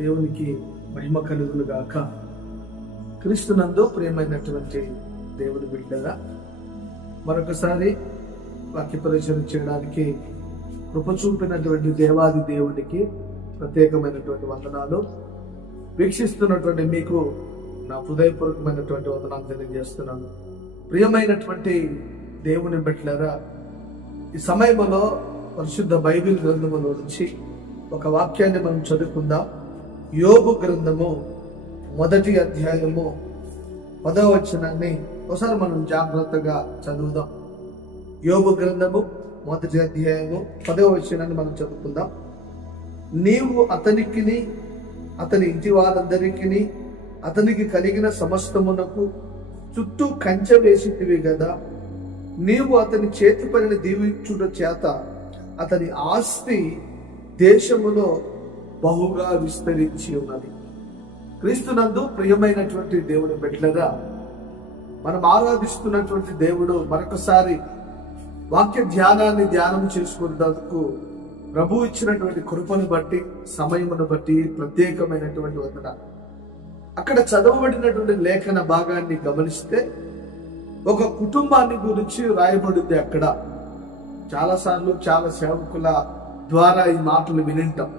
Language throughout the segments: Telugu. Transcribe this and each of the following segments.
దేవునికి మహిమ కలుగును గాక. క్రీస్తునందు ప్రియమైనటువంటి దేవుని బిడ్డగా మరొకసారి వాక్య పరిచయం చేయడానికి కృప చూపినటువంటి దేవాది దేవునికి ప్రత్యేకమైనటువంటి వందనాలు. వీక్షిస్తున్నటువంటి మీకు నా హృదయపూర్వకమైనటువంటి వందనాలు తెలియజేస్తున్నాను. ప్రియమైనటువంటి దేవుని బిడ్డలారా, ఈ సమయంలో పరిశుద్ధ బైబిల్ గ్రంథములో నుంచి ఒక వాక్యాన్ని మనం చదువుకుందాం. యోబు గ్రంథము 1వ అధ్యాయము 10వ వచనాన్ని ఒకసారి మనం జాగ్రత్తగా చదువుదాం. యోబు గ్రంథము 1వ అధ్యాయము 10వ వచనాన్ని మనం చదువుకుందాం. నీవు అతనికిని అతని ఇంటి వారందరికిని అతనికి కలిగిన సమస్తమునకు చుట్టూ కంచె వేసితివి గదా. నీవు అతని చేతి పనిని దీవించుట చేత అతని ఆస్తి దేశములో బహుగా విస్తరించి ఉన్నది. క్రీస్తునందు ప్రియమైనటువంటి దేవుని బిడ్డలారా, మనం ఆరాధిస్తున్నటువంటి దేవుడు మరొకసారి వాక్య ధ్యానాన్ని ధ్యానం చేసుకున్నందుకు ప్రభు ఇచ్చినటువంటి కృపను బట్టి, సమయమును బట్టి ప్రత్యేకమైనటువంటి వందనాలు. అక్కడ చదవబడినటువంటి లేఖన భాగాన్ని గమనిస్తే ఒక కుటుంబాన్ని గురించి రాయబడింది. అక్కడ చాలాసార్లు చాలా సేవకుల ద్వారా ఈ మాటలు వినింటాం.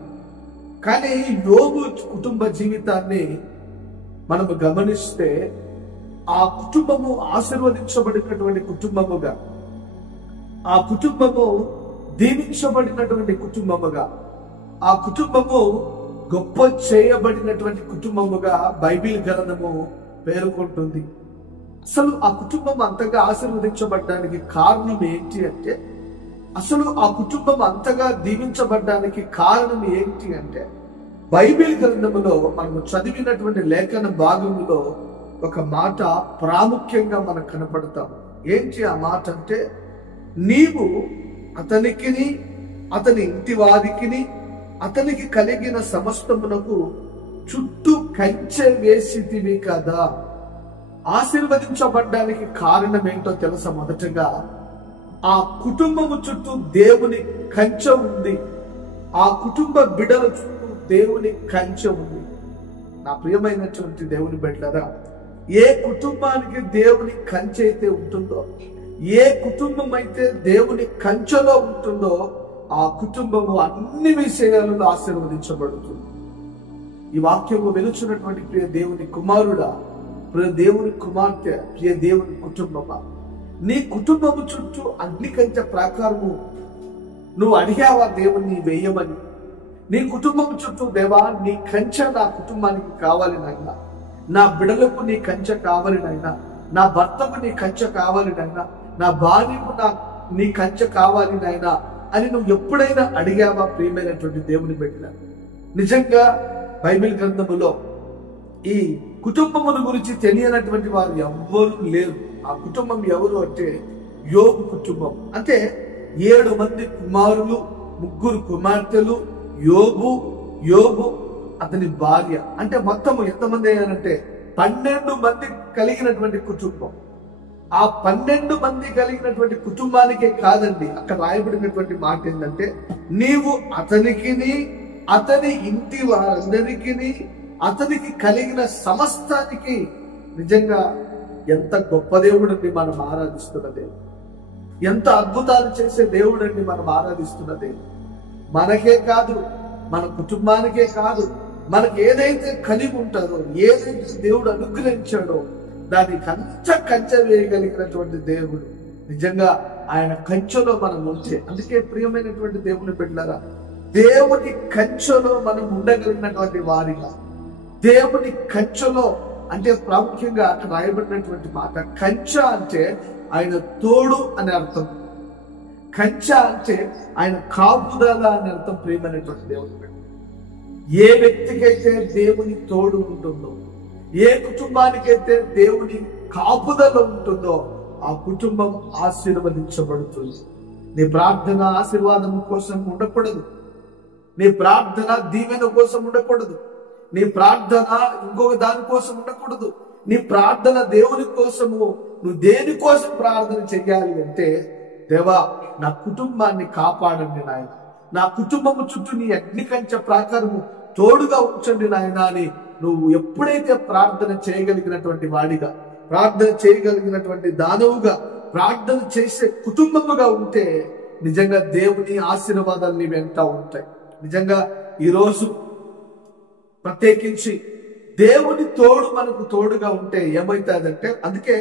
కానీ యోబు కుటుంబ జీవితాన్ని మనము గమనిస్తే ఆ కుటుంబము ఆశీర్వదించబడినటువంటి కుటుంబముగా, ఆ కుటుంబము దీవించబడినటువంటి కుటుంబముగా, ఆ కుటుంబము గొప్ప చేయబడినటువంటి కుటుంబముగా బైబిల్ గ్రంథము పేర్కొంటుంది. అసలు ఆ కుటుంబం అంతగా ఆశీర్వదించబడడానికి కారణం ఏంటి అంటే, అసలు ఆ కుటుంబం అంతగా దీవించబడడానికి కారణం ఏంటి అంటే, బైబిల్ గ్రంథములో మనము చదివినటువంటి లేఖన భాగములో ఒక మాట ప్రాముఖ్యంగా మనకు కనపడతాం. ఏంటి ఆ మాట అంటే, నీవు అతనికిని అతని ఇంటి వారికిని అతనికి కలిగిన సమస్తమునకు చుట్టూ కంచె వేసితివి కదా. ఆశీర్వదించబడ్డానికి కారణం ఏంటో తెలుసా? మొదటగా ఆ కుటుంబము చుట్టూ దేవుని కంచె ఉంది. ఆ కుటుంబ బిడ్డల చుట్టూ దేవుని కంచె ఉంది. నా ప్రియమైనటువంటి దేవుని బిడ్డలారా, ఏ కుటుంబానికి దేవుని కంచె అయితే ఉంటుందో, ఏ కుటుంబం అయితే దేవుని కంచెలో ఉంటుందో, ఆ కుటుంబము అన్ని విషయాలలో ఆశీర్వదించబడుతుంది. ఈ వాక్యము వెలుచున్నటువంటి ప్రియ దేవుని కుమారుడా, ప్రియ దేవుని కుమార్తె, ప్రియ దేవుని కుటుంబమా, నీ కుటుంబము చుట్టూ అగ్ని కంచె ప్రాకారము నువ్వు అడిగావా దేవుణ్ణి వేయమని? నీ కుటుంబం చుట్టూ, దేవా నీ కంచె నా కుటుంబానికి కావాలి నాయనా, నా బిడలకు నీ కంచె కావాలి నాయనా, నా భర్తకు నీ కంచె కావాలి నాయనా, నా భార్యకు నీ కంచె కావాలి నాయనా అని నువ్వు ఎప్పుడైనా అడిగావా? ప్రియమైనటువంటి దేవుని బిడ్డ, నిజంగా బైబిల్ గ్రంథములో ఈ కుటుంబముల గురించి తెలియనటువంటి వారు ఎవ్వరూ లేరు. ఆ కుటుంబం ఎవరు అంటే యోబు కుటుంబం. అంటే 7 మంది కుమారులు, 3 కుమార్తెలు, యోబు అతని భార్య, అంటే మొత్తము ఎంతమంది అయ్యారంటే 12 మంది కలిగినటువంటి కుటుంబం. ఆ 12 మంది కలిగినటువంటి కుటుంబానికే కాదండి, అక్కడ రాయబడినటువంటి మాట ఏంటంటే, నీవు అతనికిని అతని ఇంటి వారందరికీ అతనికి కలిగిన సమస్తానికి. నిజంగా ఎంత గొప్ప దేవుడండి మనం ఆరాధిస్తున్న దేవుడు, ఎంత అద్భుతాలు చేసే దేవుడండి మనం ఆరాధిస్తున్న దేవుడు. మనకే కాదు, మన కుటుంబానికే కాదు, మనకు ఏదైతే కలిగి ఉంటారో, ఏదైతే దేవుడు అనుగ్రహించాడో దానికి కంచె వేయగలిగినటువంటి దేవుడు. నిజంగా ఆయన కంచెలో మనం ఉంటే, అందుకే ప్రియమైనటువంటి దేవుని బిడ్డలారా, దేవుని కంచెలో మనం ఉండగలిగినటువంటి వారిగా, దేవుని కంచెలో అంటే ప్రాముఖ్యంగా అక్కడ రాయబడినటువంటి మాట, కంచె అంటే ఆయన తోడు అని అర్థం, కంచె అంటే ఆయన కాపుదల అని అర్థం. ప్రియమైనటువంటి దేవుని బిడ్డ, ఏ వ్యక్తికైతే దేవుని తోడు ఉంటుందో, ఏ కుటుంబానికైతే దేవుని కాపుదల ఉంటుందో, ఆ కుటుంబం ఆశీర్వదించబడుతుంది. నీ ప్రార్థన ఆశీర్వాదం కోసం ఉండకూడదు, నీ ప్రార్థన దీవెన కోసం ఉండకూడదు, నీ ప్రార్థన ఇంకొక దాని కోసం ఉండకూడదు. నీ ప్రార్థన దేవుని కోసము. నువ్వు దేనికోసం ప్రార్థన చెయ్యాలి అంటే, దేవా నా కుటుంబాన్ని కాపాడండి నాయన, నా కుటుంబము చుట్టూ నీ అగ్ని కంచె ప్రాకారము తోడుగా ఉంచండి నాయన అని నువ్వు ఎప్పుడైతే ప్రార్థన చేయగలిగినటువంటి వాడిగా, ప్రార్థన చేయగలిగినటువంటి దానవుగా, ప్రార్థన చేసే కుటుంబముగా ఉంటే నిజంగా దేవుని ఆశీర్వాదాలు నీ వెంట ఉంటాయి. నిజంగా ఈరోజు ప్రత్యేకించి దేవుని తోడు మనకు తోడుగా ఉంటే ఏమవుతుందంటే, అందుకే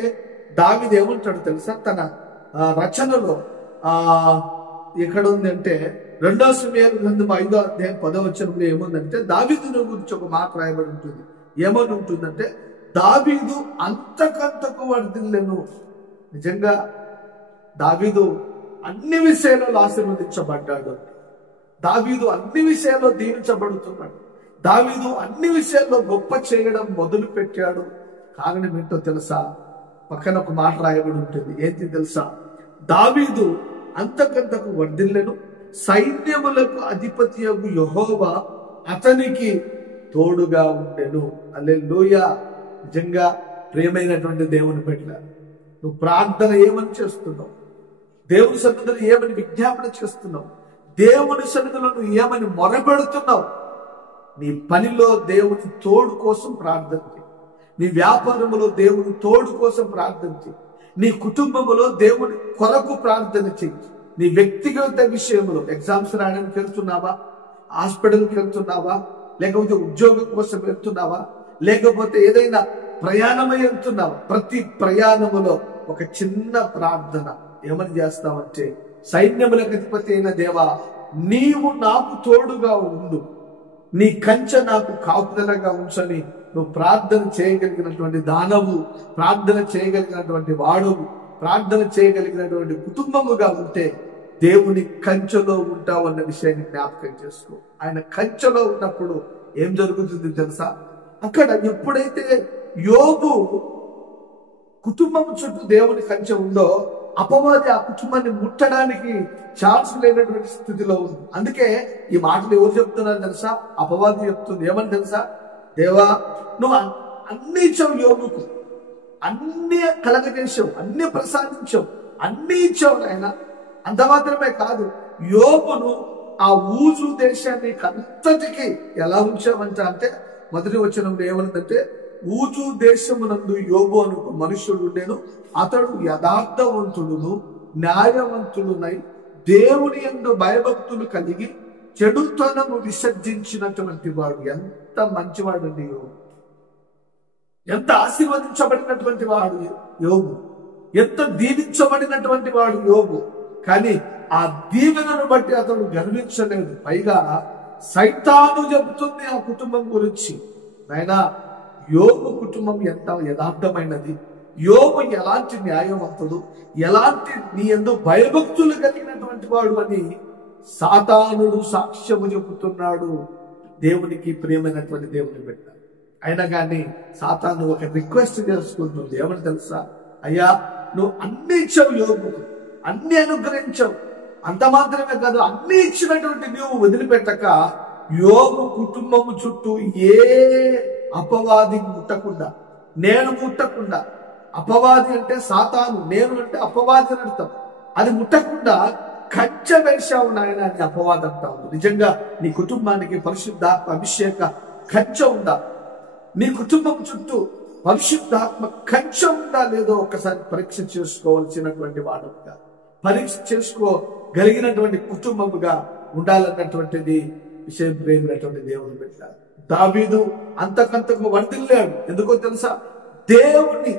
దావీదు ఏమంటాడు తెలుసా, తన రచనలో ఎక్కడ ఉందంటే 2 సమూయేలు గ్రంథం 5వ అధ్యాయం 10వ వచనంలో ఏముందంటే, దావీదుని గురించి ఒక మాట రాయబడి ఉంటుంది. ఏమని ఉంటుందంటే, దావీదు అంతకంతకు వర్ధిల్లెను. నిజంగా దావీదు అన్ని విషయాలలో ఆశీర్వదించబడ్డాడు. దావీదు అన్ని విషయాల్లో దీవించబడుతున్నాడు. దావీదు అన్ని విషయాల్లో గొప్ప చేయడం మొదలు పెట్టాడు. కారణం ఏంటో తెలుసా? పక్కన ఒక మాట రాయబడి ఉంటుంది. ఏంటి తెలుసా? దావీదు అంతకంతకు వర్ధిల్లెను, సైన్యములకు అధిపతియగు యెహోవా అతనికి తోడుగా ఉండెను. హల్లెలూయా. నిజంగా ప్రియమైనటువంటి దేవుని బిడ్డ, నువ్వు ప్రార్థన ఏమని చేస్తున్నావు? దేవుని సన్నిధిలో ఏమని విజ్ఞాపన చేస్తున్నావు? దేవుని సన్నిధిలో నువ్వు ఏమని మొరపెడుతున్నావు? నీ పనిలో దేవుని తోడు కోసం ప్రార్థన చేయి. నీ వ్యాపారములో దేవుని తోడు కోసం ప్రార్థన చేయి. నీ కుటుంబములో దేవుని కొరకు ప్రార్థన చేయి. నీ వ్యక్తిగత విషయంలో ఎగ్జామ్స్ రాయడానికి వెళ్తున్నావా, హాస్పిటల్కి వెళ్తున్నావా, లేకపోతే ఉద్యోగం కోసం వెళ్తున్నావా, లేకపోతే ఏదైనా ప్రయాణమై వెళ్తున్నావా, ప్రతి ప్రయాణములో ఒక చిన్న ప్రార్థన ఏమని చేస్తావంటే, సైన్యములకు అధిపతి అయిన దేవా, నీవు నాకు తోడుగా ఉండు, నీ కంచె నాకు కాపుదలగా ఉంచని నువ్వు ప్రార్థన చేయగలిగినటువంటి దానవు, ప్రార్థన చేయగలిగినటువంటి వాడువు, ప్రార్థన చేయగలిగినటువంటి కుటుంబముగా ఉంటే దేవుని కంచెలో ఉంటావు అన్న విషయాన్ని జ్ఞాపకం చేసుకో. ఆయన కంచెలో ఉన్నప్పుడు ఏం జరుగుతుంది తెలుసా? అక్కడ ఎప్పుడైతే యోబు కుటుంబం చుట్టూ దేవుని కంచె ఉందో, అపవాది ఆ కుటుంబాన్ని ముట్టడానికి ఛాన్స్ లేనటువంటి స్థితిలో ఉంది. అందుకే ఈ మాటలు ఎవరు చెప్తున్నారు తెలుసా? అపవాది చెప్తుంది. ఏమని తెలుసా? దేవా, నువ్వు అన్ని ఇచ్చావు యోబుకు, అన్ని కలగజేసావు, అన్ని ప్రసాదించావు, అన్ని ఇచ్చావు ఆయన. అంత మాత్రమే కాదు, యోబును ఆ ఊజు దేశాన్ని అంతటికి ఎలా ఉంచావంట అంటే, మొదటి వచనంలో ఏమనుందంటే, ఊజు దేశమునందు యోబు అను ఒక మనుష్యుడు ఉండేను, అతడు యథార్థవంతుడును న్యాయవంతుడునై దేవుని యందు భయభక్తులు కలిగి చెడుతనము విసర్జించినటువంటి వాడు. ఎంత మంచివాడు అండి యోబు, ఎంత ఆశీర్వదించబడినటువంటి వాడు యోబు, ఎంత దీవించబడినటువంటి వాడు యోబు. కానీ ఆ దీవెనను బట్టి అతడు గర్వించలేదు. పైగా సైతాను చెబుతుంది ఆ కుటుంబం గురించి, నాయనా యోబు కుటుంబం ఎంత యథార్థమైనది, యోబు ఎలాంటి న్యాయవంతుడు, ఎలాంటి నీ యందు భయభక్తులు కలిగినటువంటి వాడు అని సాతానుడు సాక్ష్యము చెబుతున్నాడు. దేవునికి ప్రియమైనటువంటి దేవుని బిడ్డ అయినా కానీ సాతాను ఒక రిక్వెస్ట్ చేసుకుంటుంది. ఏమని తెలుసా? అయ్యా, నువ్వు అన్ని ఇచ్చావు యోబుకు, అన్ని అనుగ్రహించావు, అంత మాత్రమే కాదు, అన్ని ఇచ్చినటువంటి నువ్వు వదిలిపెట్టక యోబు కుటుంబము చుట్టూ ఏ అపవాది ముట్టకుండా, నేను ముట్టకుండా, అపవాది అంటే సాతాను, నేను అంటే అపవాది అని అర్థం, అది ముట్టకుండా కంచె వేశావు నాయన అని అపవాది అంటావు. నిజంగా నీ కుటుంబానికి పరిశుద్ధాత్మ అభిషేక కంచె ఉందా? నీ కుటుంబం చుట్టూ పరిశుద్ధాత్మ కంచె ఉందా లేదో ఒకసారి పరీక్ష చేసుకోవాల్సినటువంటి వాడుగా, పరీక్ష చేసుకోగలిగినటువంటి కుటుంబముగా ఉండాలన్నటువంటిది విషయం. ప్రేమైనటువంటి దేవుని బిడ్డ దావీదు అంతకంతకు వర్ధిల్లాడు. ఎందుకో తెలుసా? దేవుని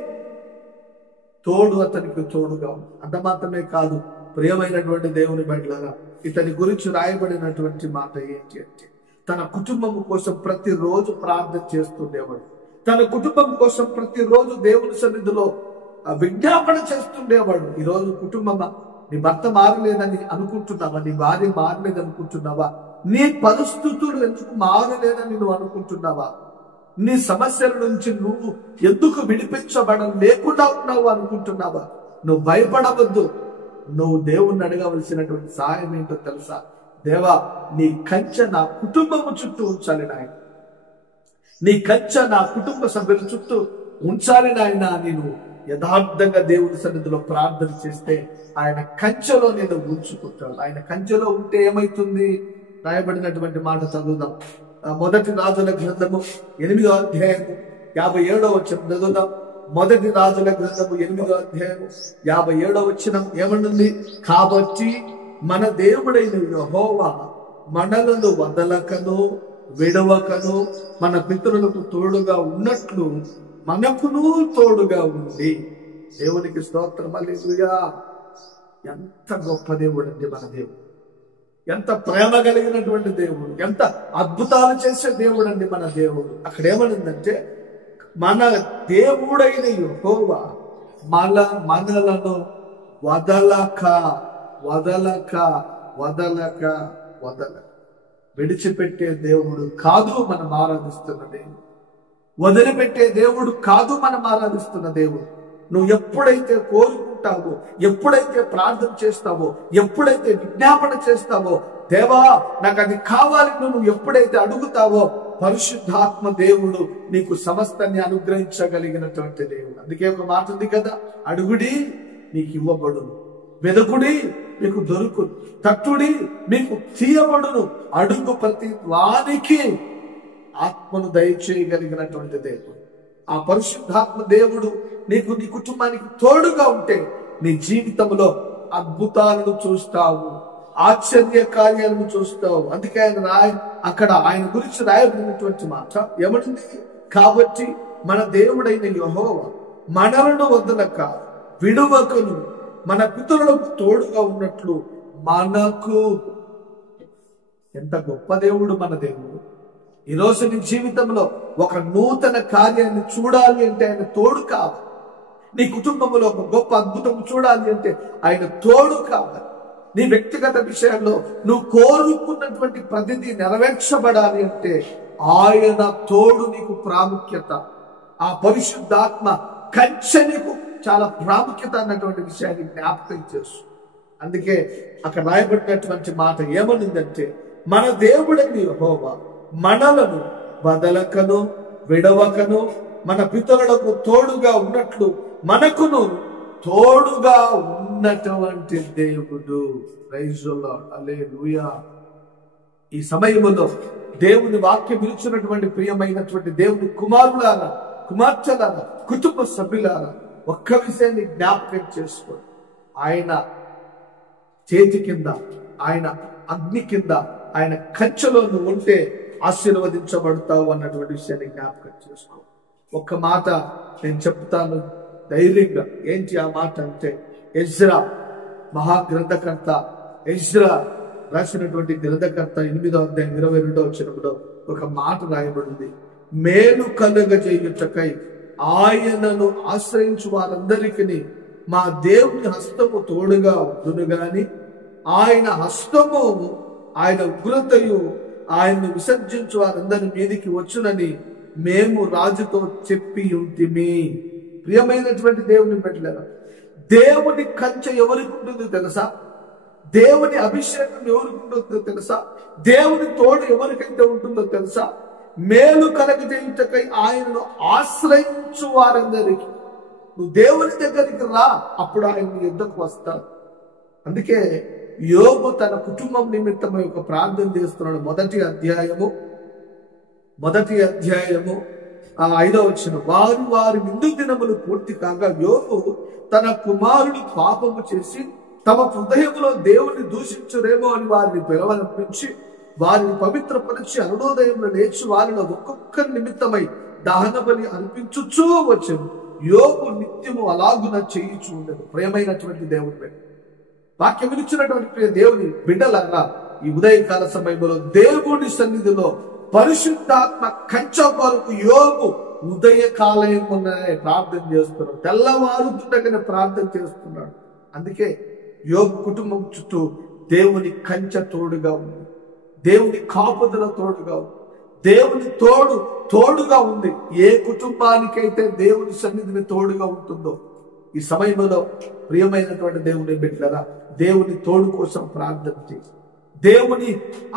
తోడు అతనికి తోడుగా ఉంది. అంత మాత్రమే కాదు, ప్రియమైనటువంటి దేవుని బిడ్డలారా, ఇతని గురించి రాయబడినటువంటి మాట ఏంటి అంటే, తన కుటుంబం కోసం ప్రతిరోజు ప్రార్థన చేస్తుండేవాడు. తన కుటుంబం కోసం ప్రతిరోజు దేవుని సన్నిధిలో విజ్ఞాపన చేస్తుండేవాడు. ఈరోజు కుటుంబమా, నీ భర్త మారలేదని అనుకుంటున్నావా? నీ భార్య మారలేదు అనుకుంటున్నావా? నీ పరిస్థితులు ఎందుకు మారలేదని నువ్వు అనుకుంటున్నావా? నీ సమస్యల నుంచి నువ్వు ఎందుకు విడిపించబడలేకుండా ఉన్నావు అనుకుంటున్నావా? నువ్వు భయపడవద్దు. నువ్వు దేవుణ్ణి అడగవలసినటువంటి సహాయం ఏంటో తెలుసా? దేవా, నీ కంచె నా కుటుంబము చుట్టూ ఉంచాలి నాయన, నీ కంచె నా కుటుంబ సభ్యుల చుట్టూ ఉంచాలి నాయన అని నువ్వు యథార్థంగా దేవుని సన్నిధిలో ప్రార్థన చేస్తే ఆయన కంచెలో నేను ఉంచుకుంటాను. ఆయన కంచెలో ఉంటే ఏమైతుంది? రాయబడినటువంటి మాట చదువుదాం. మొదటి రాజుల గ్రంథము 8వ అధ్యాయము 57వ వచనం చదువుదాం. మొదటి రాజుల గ్రంథము 8వ అధ్యాయము 57వ వచనం ఏమనుంది? కాబట్టి మన దేవుడైన యెహోవా మనలను వదలకను విడవకను మన పితరులకు తోడుగా ఉన్నట్లు మనకును తోడుగా ఉంది. దేవునికి స్తోత్రం. హల్లెలూయా. ఎంత గొప్ప దేవుడు అండి మన దేవుడు. ఎంత ప్రేమ కలిగినటువంటి దేవుడు, ఎంత అద్భుతాలు చేసే దేవుడు అండి మన దేవుడు. అక్కడ ఏమనిందంటే, మన దేవుడైన యెహోవా మనలను వదలక వదలక వదలక వదలక విడిచిపెట్టే దేవుడు కాదు మనం ఆరాధిస్తున్న దేవుడు. వదిలిపెట్టే దేవుడు కాదు మనం ఆరాధిస్తున్న దేవుడు. నువ్వు ఎప్పుడైతే కోరుకుంటావో, ఎప్పుడైతే ప్రార్థన చేస్తావో, ఎప్పుడైతే విజ్ఞాపన చేస్తావో, దేవా నాకు అది కావాలి నువ్వు ఎప్పుడైతే అడుగుతావో, పరిశుద్ధాత్మ దేవుడు నీకు సమస్తాన్ని అనుగ్రహించగలిగినటువంటి దేవుడు. అందుకే ఒక మాట ఉంది కదా, అడుగుడి నీకు ఇవ్వబడును, వెదకుడి మీకు దొరుకును, తట్టుడి మీకు తీయబడును, అడుగు ప్రతి వానికి ఆత్మను దయచేయగలిగినటువంటి దేవుడు. ఆ పరిశుద్ధాత్మ దేవుడు నీకు, నీ కుటుంబానికి తోడుగా ఉంటే నీ జీవితంలో అద్భుతాలను చూస్తావు, ఆశ్చర్య కార్యాలను చూస్తావు. అందుకే అక్కడ ఆయన గురించి రాయబడినటువంటి మాట ఏమనింది? కాబట్టి మన దేవుడైన యెహోవా మనలను వదలక విడువకను మన పితరులకు తోడుగా ఉన్నట్లు మనకు. ఎంత గొప్ప దేవుడు మన దేవుడు. ఈరోజు నీ జీవితంలో ఒక నూతన కార్యాన్ని చూడాలి అంటే ఆయన తోడు కావాలి. నీ కుటుంబంలో ఒక గొప్ప అద్భుతం చూడాలి అంటే ఆయన తోడు కావాలి. నీ వ్యక్తిగత విషయాల్లో నువ్వు కోరుకున్నటువంటి ప్రతిదీ నెరవేర్చబడాలి అంటే ఆయన తోడు నీకు ప్రాముఖ్యత. ఆ పరిశుద్ధాత్మ కంచె నీకు చాలా ప్రాముఖ్యత అన్నటువంటి విషయాన్ని జ్ఞాపకం చేసు. అందుకే అక్కడ రాయబడినటువంటి మాట ఏమనిందంటే, మన దేవుడైన యెహోవా మనలను వదలకను విడవకను మన పితరులకు తోడుగా ఉన్నట్లు మనకును తోడుగా ఉన్నటువంటి దేవుడు. Praise the Lord. హల్లెలూయా. ఈ సమయంలో దేవుని వాక్యం విలుచున్నటువంటి ప్రియమైనటువంటి దేవుని కుమారులారా, కుమార్తెలారా, కుటుంబ సభ్యులారా, ఒక్క విషయాన్ని జ్ఞాపకం చేసుకోండి. ఆయన చేతి కింద, ఆయన అగ్ని కింద, ఆయన కంచెలో నువ్వు ఉంటే ఆశీర్వదించబడతావు అన్నటువంటి విషయాన్ని జ్ఞాపకం చేసుకో. ఒక్క మాట నేను చెప్తాను ధైర్యంగా. ఏంటి ఆ మాట అంటే, ఎజ్రా మహాగ్రంథకర్త ఎజ్రా రాసినటువంటి గ్రంథకర్త 8వ అధ్యాయం 22వ వచనంలో ఒక మాట రాయబడింది. మేలు కలుగజేయుటకై ఆయనను ఆశ్రయించు వారందరికీ మా దేవుని హస్తము తోడుగా ఉండును గాని ఆయన హస్తము, ఆయన ఉగ్రతయు ఆయన్ను విసర్జించు వారందరి మీదికి వచ్చునని మేము రాజుతో చెప్పి ఉంటిమి. ప్రియమైనటువంటి దేవుని బిడ్డలారా, దేవుని కంచె ఎవరికి ఉంటుందో తెలుసా? దేవుని అభిషేకం ఎవరికి ఉంటుందో తెలుసా? దేవుని తోడు ఎవరికైతే ఉంటుందో తెలుసా? మేలు కలగజేయుటకై ఆయనను ఆశ్రయించు వారందరికీ. నువ్వు దేవుని దగ్గరికి రా, అప్పుడు ఆయన నీ యుద్ధకు వస్తాడు. అందుకే యోబు తన కుటుంబం నిమిత్తమై ఒక ప్రార్థన చేస్తున్నాడు. మొదటి అధ్యాయము 5వ వచనం, వారి నిండు దినములు పూర్తి కాగా యోబు తన కుమారుడు పాపము చేసి తమ హృదయంలో దేవుని దూషించురేమో అని వారిని పిలవనిపించి వారిని పవిత్రపరిచి అరుణోదయంలో లేచి వారిని ఒక్కొక్కరి నిమిత్తమై దహన బలి అర్పించుచూ వచ్చాను. యోబు నిత్యము అలాగున చేయించు ఉండదు. ప్రియమైనటువంటి దేవుని బిడ్డ, వాక్యం ఇచ్చినటువంటి ప్రియ దేవుని బిడ్డలారా, ఈ ఉదయకాల సమయంలో దేవుని సన్నిధిలో పరిశుద్ధాత్మ కంచె కొరకు యోబు ఉదయకాలయమునే ప్రార్థన చేస్తున్నాడు. తెల్లవారుతుండగానే ప్రార్థన చేస్తున్నాడు. అందుకే యోబు కుటుంబం చుట్టూ దేవుని కంచె తోడుగా ఉంది, దేవుని కాపుదల తోడుగా ఉంది, దేవుని తోడుగా ఉంది. ఏ కుటుంబానికైతే దేవుని సన్నిధిని తోడుగా ఉంటుందో ఈ సమయంలో ప్రియమైనటువంటి దేవుని బిడ్డలారా, దేవుని తోడు కోసం ప్రార్థన చేసి, దేవుని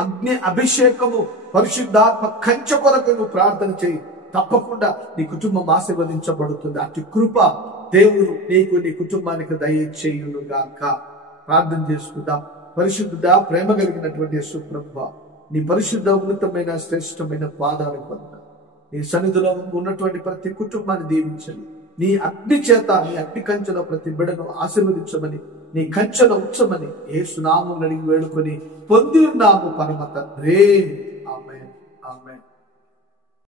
అగ్ని అభిషేకము పరిశుద్ధాత్మ కంచె కొరకు నువ్వు ప్రార్థన చేయి. తప్పకుండా నీ కుటుంబం ఆశీర్వదించబడుతుంది. అటు కృప దేవుడు నీకు, నీ కుటుంబానికి దయచేయునుగాక. ప్రార్థన చేసుకుందాం. పరిశుద్ధుడా, ప్రేమ కలిగినటువంటి యేసు ప్రభువా, నీ పరిశుద్ధ ఉన్నతమైన శ్రేష్టమైన పాదాలకు వందనాలు. నీ సన్నిధిలో ఉన్నటువంటి ప్రతి కుటుంబాన్ని దీవించండి. నీ అగ్ని చేత, నీ అగ్ని కంచెలో ప్రతి బిడ్డను ఆశీర్వదించమని, నీ కంచెలో ఉంచమని యేసు నామమున అడిగి వేడుకొని పొంది ఉన్నాము పరమ తండ్రి. ఆమేన్, ఆమేన్.